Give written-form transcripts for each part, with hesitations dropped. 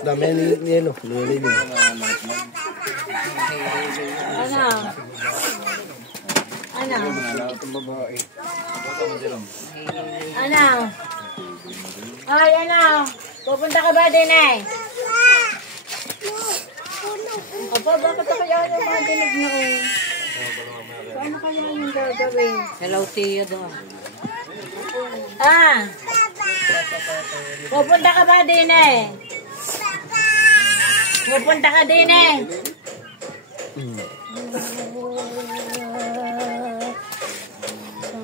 Dami ni ano, nililin. Ano? Ano? Ano? Ay, ano? Pupunta ka ba din eh? Aba, bakit kaya yung mga dinig na oh? Paano kaya yung gagawin? Hello, Tia doon. Ah! Pupunta ka ba din eh? Pupunta ka din eh?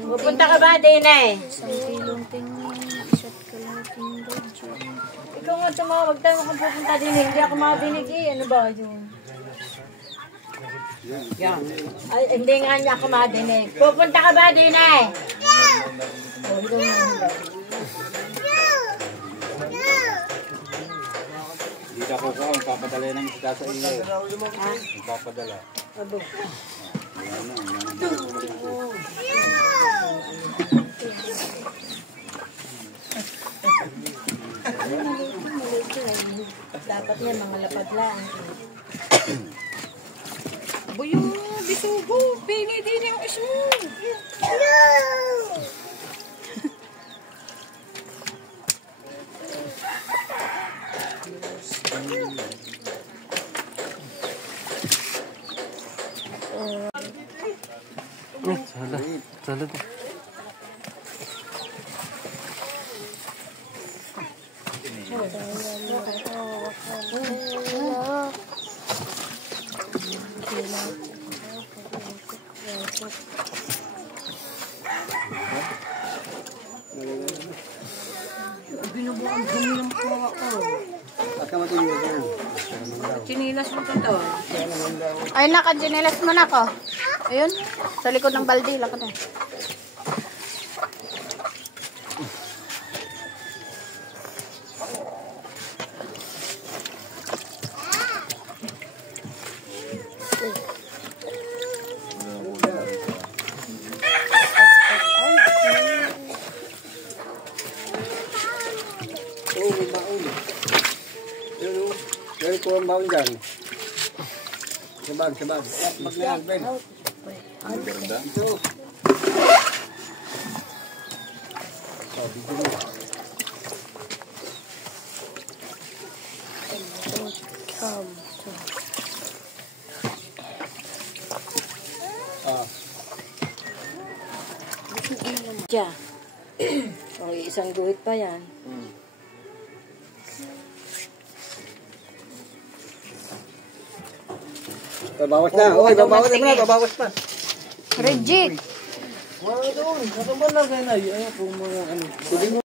Pupunta ka ba din eh? Ikaw nga tumawag tayo kung pupunta din eh. Hindi ako mabinig eh. Ano ba yun? Yan. Ay, hindi nga niya ako madinig. Pupunta ka ba din eh? Hindi ako ko, ang papadala ng isda sa iyo. Ang papadala. Abo. Dapat niya mga lapad lang. Buyo, bisugo, pinidini ang ismo. Salah tu. Binubuang dumi ng mukha ko. Aka matulog yan. Chinilas mo to. Ay, naka-jinilas mo na ako. Ayun, sa likod ng balde. Lakad na. Oo, may baon. Yun o. Dahil ko ang baon dyan. Sabag. Maglalag, Ben. Ito. Oh, bigyan mo. Diyan. O, isang guhit pa yan. Babawas na. Oy, babawas pa. Reggie! Wala doon. Nakabala kayo na. Ayaw kung mga ano.